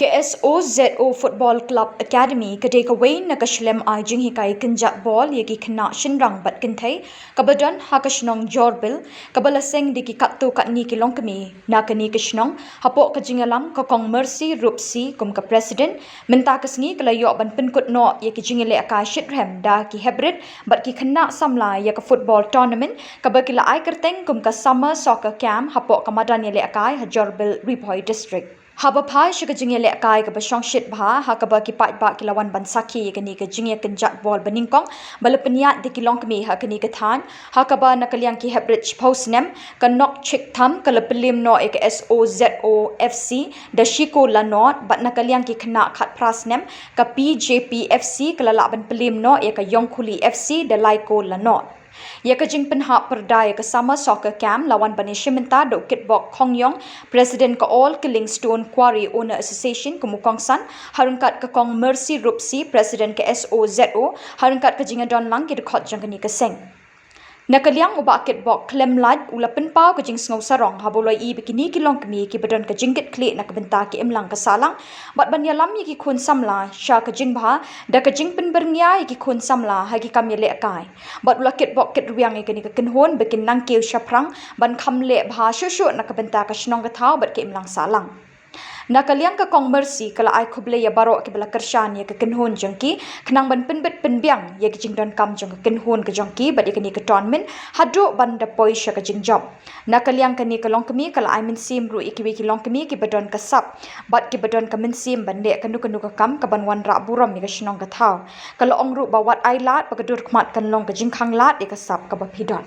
KSOZO Football Club Academy kadai kawain na kashlem ay jing hikai kenjat ball yaki kena shinrang bat kentai kabadan hakashnong jorbil kabalaseng diki kattu katni kilong kami na kani kashnong hapok kajingalam kokong mercy rupsi kum ka president menta kasngi kalayo ban penkut no yaki jingile akai shitrem da ki hebrid bat ki kena samla yaka football tournament kabakila ay kerteng kum ka summer soccer camp hapok kamadan yale akai ha jorbil ripoy district Haba pai syaka jingya lek kai ke basong shit bah ha ka ba ki pat ba ki lawan ban saki ke ni ke jingya kenjat ball beningkong bala peniat di kilong kemi ha ke ni ke than ha ka ba nakaliang ki hebridge postnem ka nok chick tham ka le pelim no ek SOZO FC da shiko lanot bat nakaliang ki khna khat prasnem ka PJP FC ka la ban pelim no ek yongkhuli FC da laiko lanot Ya kajing penhap perdaya ke sama soccer camp lawan bani Shimenta do kitbok Kongyong President ke All Killingstone Quarry Owner Association ke Mukongsan harungkat ke Kong Mercy Rupsi President ke SOZO harungkat ke jingadon lang ke dekot jangkani ke Seng Nakaliang ubak kitbok klem lad ula penpau ke jing sngau sarong haboloi I bikini kilong kemi ki badon ke jingkit klik nak benta ki imlang ke salang bat banyalam ki khun samla sha ke jing bha da ke jing penbernya ki khun samla ha ki kam yele kai bat ula kitbok kit riang ke ni ke kenhon bikin nang keu shaprang ban kham le bha shushu nak benta ke shnong ke thau bat ki imlang salang Nakaliang ke Kong Mercy kala ai kuble ya barok ke bala kershan ya ke kenhon jengki kenang ban penbet penbiang ya ke jingdon kam jeng ke kenhon ke jengki bat ya ke ni ke tournament hadro ban da poi sha ke jingjom Nakaliang ke ni ke long kemi kala ai min sim ru iki ki long kemi ki badon ke sap bat ki badon ke min sim bande ke nu ke kam ke ban wan ra buram ya ke shnong ke thau kala ong ru bawat ai lat ba ke dur kmat kan long ke jingkhang lat ya ke sap ke ba pidon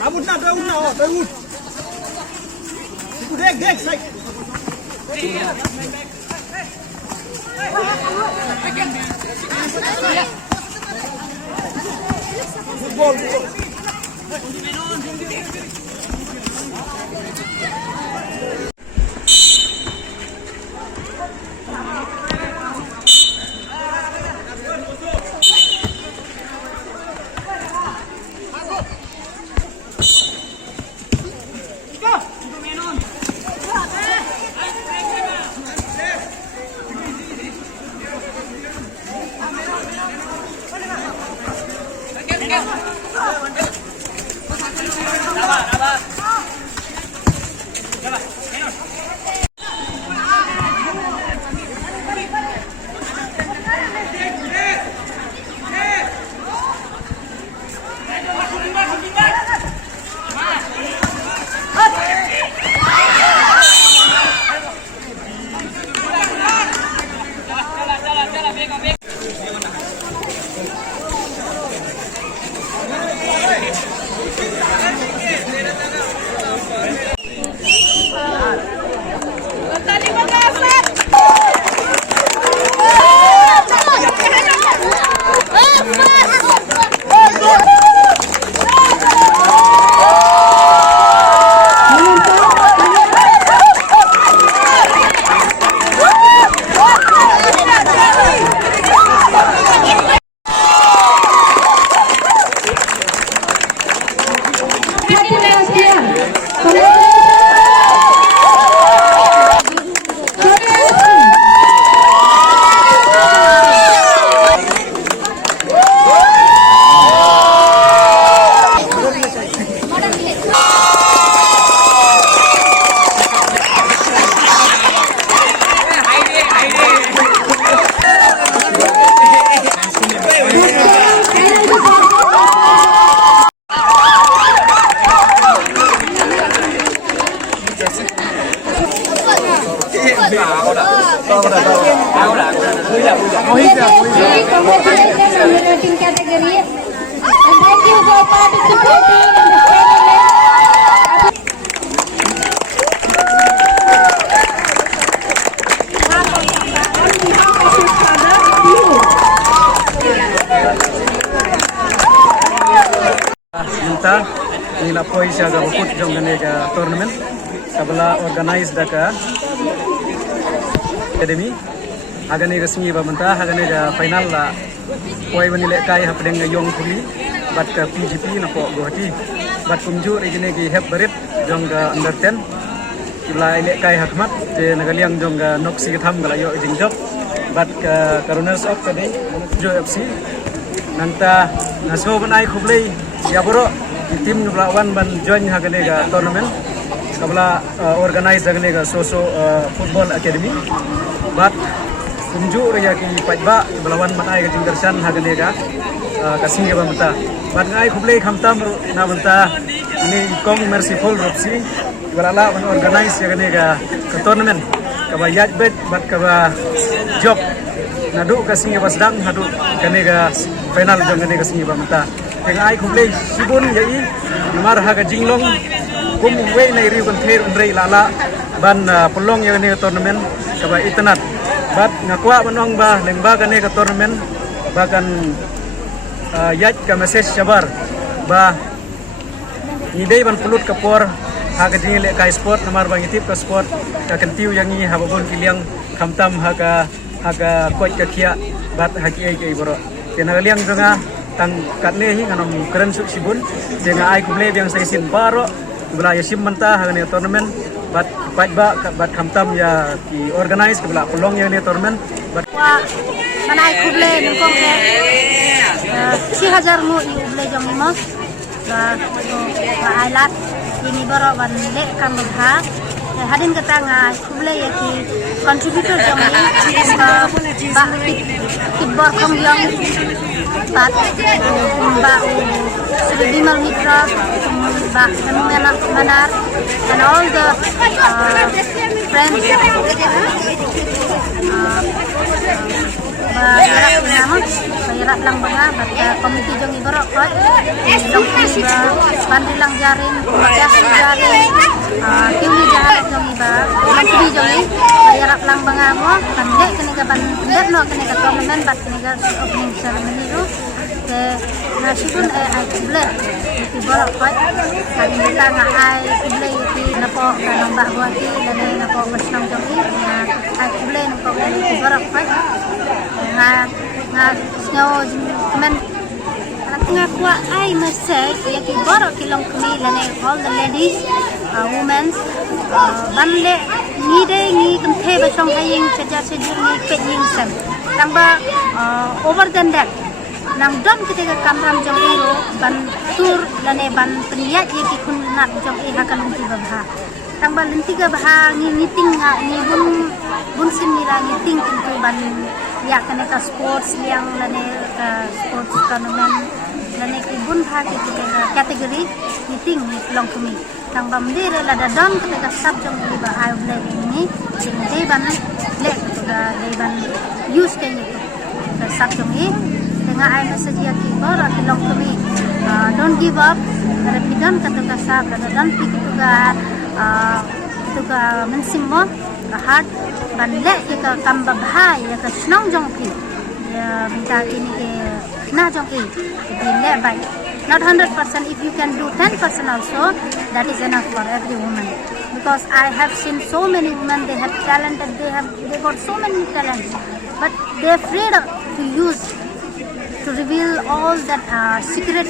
Abut na Daud. Iku dek sai. Football. Sabar. Congratulations on the team category. And thank you for participating in the tournament. Minta nila poi siya ga bukut jong gane ga tournament sabala organize da ka academy agane resmi ba menta agane ga final la poi banile kai hapdeng ga yong puli bat ka PGP na po gohati bat kumju regine gi heb barit jong ga under 10 ila ile kai hakmat te nagaliang jong ga noksi tham ga yo jingjop bat ka runners up ka dei jo FC nanta naso banai khublei ya bro tim nubla wan ban join hagane ga tournament kabla organize hagane ga so football academy bat kumju ya ki pajba belawan manai ga jingdarsan hagane ga kasing ga mata bat ngai khublei khamtam na mata ini kong merciful ropsi balala ban organize hagane ga tournament kaba yaj bet bat kaba job nadu kasing ga basdang hadu kane ga final jong kane ga sing ga mata tengai khublei sibun yai namar haga jinglong kum wei nai riu kan ther unrei lala ban pelong yang ni tournament kaba itnat bat ngakwa banong ba lengba kan ni tournament bakan yaj ka message sabar ba idei ban pulut kapor haga jingle kai sport namar bang itip ka sport ka kentiu yang ni habon kiliang khamtam haga koi ka khia bat haki ai kai boro kenaliang jonga tang katne hi nganom keren su sibun jenga ai kuble yang sai sin baro bela ya sim menta hagane tournament bat bat khamtam ya ki organize bela pelong ya ni tournament bat Wa manai kuble nungkong ke 3000 mu i uble jong ni mos la ai lat ini baro ban le kan bha hadin kata ngai kuble ya ki contributor jong ni ba kibor khom yang bat ba Sudimal Mitra ba Manar and all the friends bayarap lang mga bat komite jong igorok ko long ba bandi lang jaring magas jaring kiwi jahat jong iba mantri jong bayarap lang mga mo pande kini ka bandet no kini ka tournament bat kini ka opening ceremony ro ke nasibun ai kuble ti borok ko kan kita nga ai kuble ti napo kanang ba go ti dane napo masnang jong ai kuble napo ti borok ko nga snow men nga kwa ai message ya ki borok kilong kami lane all the ladies women banle ni de ni kanthe ba song haying chaja sejur ni pejing sam tangba over than that nang dom ketika kamram jong iro ban tur lane ban peniyat ye ki kunat jong i hakan ti babha tangba lentiga bah ni meeting ni bun sim ni la meeting tu ban ya kaneka sports yang lane sports tournament lane ki bun bha ki category meeting ni long kami tangba mdire la da dom ketika sab jong i ba ai ble ni sing dei ban le dei ban use ke ni sab jong i dengan ai message ya ki bora ki long kami don't give up kada pidan katuga sab kada dan pikituga tuga mensing mo hard ban le ki ka kamba bhai ya ka snong jong ki ya minta ini ke na jong ki di le bai not 100%. If you can do 10% also, that is enough for every woman, because I have seen so many women, they have talent and they got so many talents, but they are afraid to use, to reveal all that secret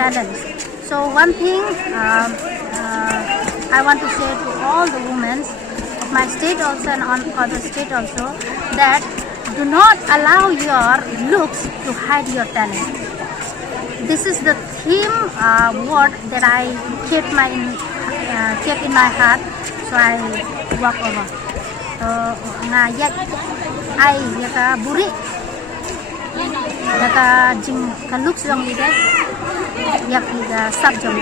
talents. So one thing I want to say to all the women of my state also and on other state also, that do not allow your looks to hide your talent. This is the theme word that I kept in my heart, so I walk over. So nga yak ai yaka buri yaka jing ka looks jong ide yak ida sab jong